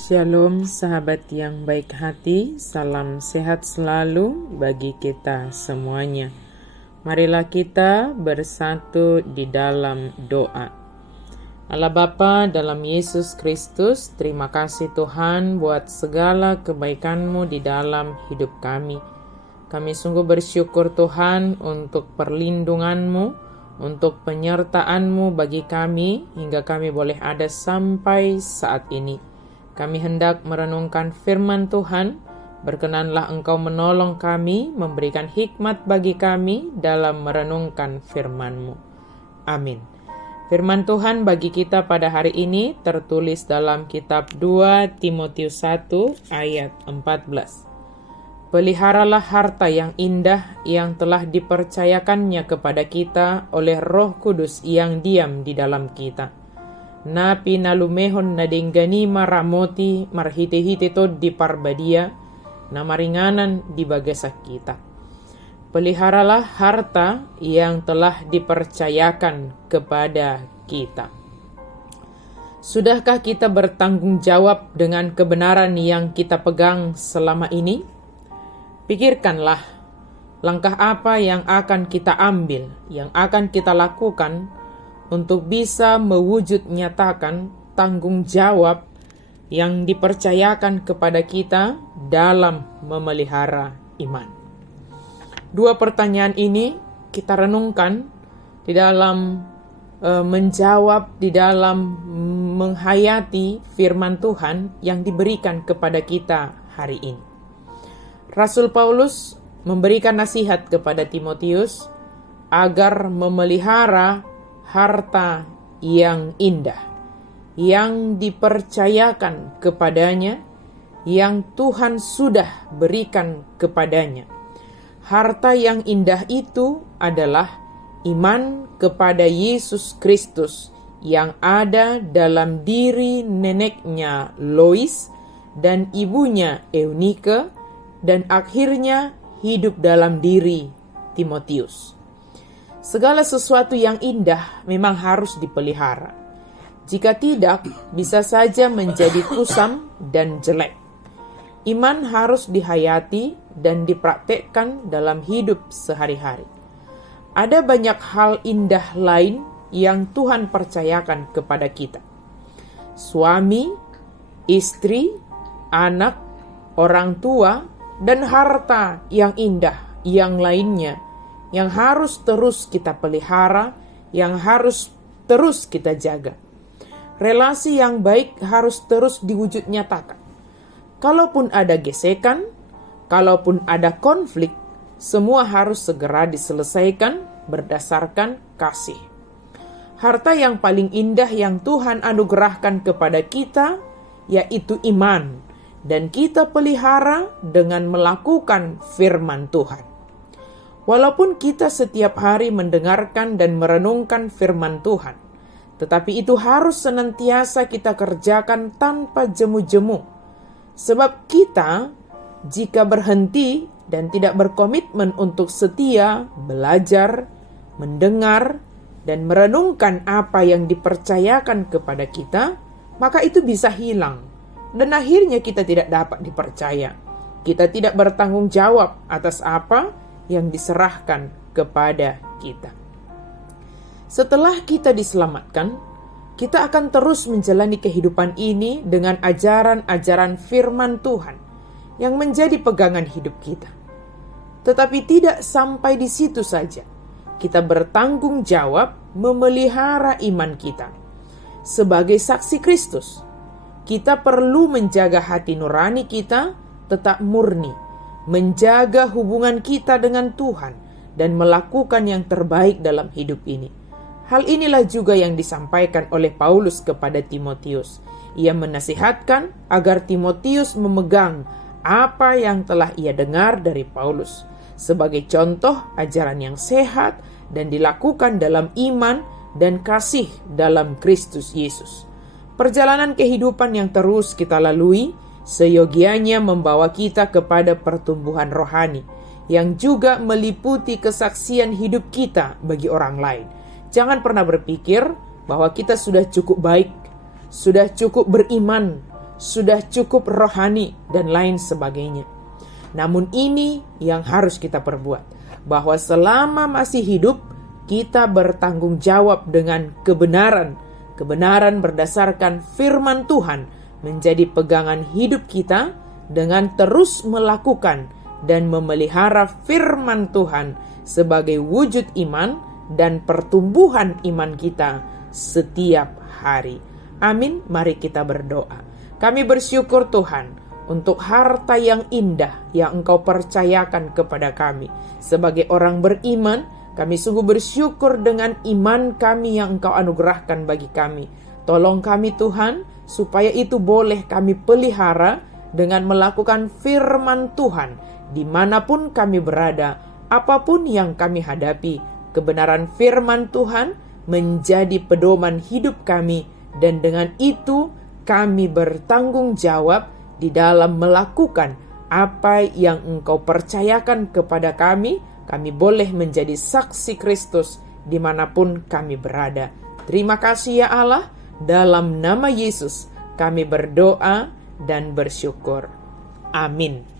Shalom sahabat yang baik hati, salam sehat selalu bagi kita semuanya. Marilah kita bersatu di dalam doa. Allah Bapa dalam Yesus Kristus, terima kasih Tuhan buat segala kebaikan-Mu di dalam hidup kami. Kami sungguh bersyukur Tuhan untuk perlindungan-Mu, untuk penyertaan-Mu bagi kami hingga kami boleh ada sampai saat ini. Kami hendak merenungkan firman Tuhan, berkenanlah Engkau menolong kami, memberikan hikmat bagi kami dalam merenungkan firman-Mu. Amin. Firman Tuhan bagi kita pada hari ini tertulis dalam kitab 2 Timotius 1 ayat 14. Peliharalah harta yang indah yang telah dipercayakannya kepada kita oleh Roh Kudus yang diam di dalam kita. Na pinalumehon na denggani maramoti marhite-hite to di parbadia na maringanan di bagasak kita. Peliharalah harta yang telah dipercayakan kepada kita. Sudahkah kita bertanggung jawab dengan kebenaran yang kita pegang selama ini? Pikirkanlah langkah apa yang akan kita ambil, yang akan kita lakukan untuk bisa mewujud nyatakan tanggung jawab yang dipercayakan kepada kita dalam memelihara iman. Dua pertanyaan ini kita renungkan di dalam menjawab, di dalam menghayati firman Tuhan yang diberikan kepada kita hari ini. Rasul Paulus memberikan nasihat kepada Timotius agar memelihara harta yang indah, yang dipercayakan kepadanya, yang Tuhan sudah berikan kepadanya. Harta yang indah itu adalah iman kepada Yesus Kristus yang ada dalam diri neneknya Lois dan ibunya Eunike, dan akhirnya hidup dalam diri Timotius. Segala sesuatu yang indah memang harus dipelihara. Jika tidak, bisa saja menjadi kusam dan jelek. Iman harus dihayati dan dipraktekkan dalam hidup sehari-hari. Ada banyak hal indah lain yang Tuhan percayakan kepada kita. Suami, istri, anak, orang tua, dan harta yang indah yang lainnya yang harus terus kita pelihara, yang harus terus kita jaga. Relasi yang baik harus terus diwujud nyatakan. Kalaupun ada gesekan, kalaupun ada konflik, semua harus segera diselesaikan berdasarkan kasih. Harta yang paling indah yang Tuhan anugerahkan kepada kita, yaitu iman, dan kita pelihara dengan melakukan firman Tuhan. Walaupun kita setiap hari mendengarkan dan merenungkan firman Tuhan, tetapi itu harus senantiasa kita kerjakan tanpa jemu-jemu. Sebab kita, jika berhenti dan tidak berkomitmen untuk setia, belajar, mendengar, dan merenungkan apa yang dipercayakan kepada kita, maka itu bisa hilang. Dan akhirnya kita tidak dapat dipercaya. Kita tidak bertanggung jawab atas apa yang diserahkan kepada kita. Setelah kita diselamatkan, kita akan terus menjalani kehidupan ini dengan ajaran-ajaran firman Tuhan yang menjadi pegangan hidup kita. Tetapi tidak sampai di situ saja. Kita bertanggung jawab memelihara iman kita. Sebagai saksi Kristus, kita perlu menjaga hati nurani kita tetap murni, menjaga hubungan kita dengan Tuhan, dan melakukan yang terbaik dalam hidup ini. Hal inilah juga yang disampaikan oleh Paulus kepada Timotius. Ia menasihatkan agar Timotius memegang apa yang telah ia dengar dari Paulus sebagai contoh ajaran yang sehat dan dilakukan dalam iman dan kasih dalam Kristus Yesus. Perjalanan kehidupan yang terus kita lalui seyogianya membawa kita kepada pertumbuhan rohani yang juga meliputi kesaksian hidup kita bagi orang lain. Jangan pernah berpikir bahwa kita sudah cukup baik, sudah cukup beriman, sudah cukup rohani, dan lain sebagainya. Namun ini yang harus kita perbuat, bahwa selama masih hidup, kita bertanggung jawab dengan kebenaran. Kebenaran berdasarkan firman Tuhan menjadi pegangan hidup kita dengan terus melakukan dan memelihara firman Tuhan sebagai wujud iman dan pertumbuhan iman kita setiap hari. Amin. Mari kita berdoa. Kami bersyukur Tuhan untuk harta yang indah yang Engkau percayakan kepada kami. Sebagai orang beriman, kami sungguh bersyukur dengan iman kami yang Engkau anugerahkan bagi kami. Tolong kami Tuhan, supaya itu boleh kami pelihara dengan melakukan firman Tuhan dimanapun kami berada, apapun yang kami hadapi. Kebenaran firman Tuhan menjadi pedoman hidup kami, dan dengan itu kami bertanggung jawab di dalam melakukan apa yang Engkau percayakan kepada kami. Kami boleh menjadi saksi Kristus dimanapun kami berada. Terima kasih ya Allah, dalam nama Yesus kami berdoa dan bersyukur. Amin.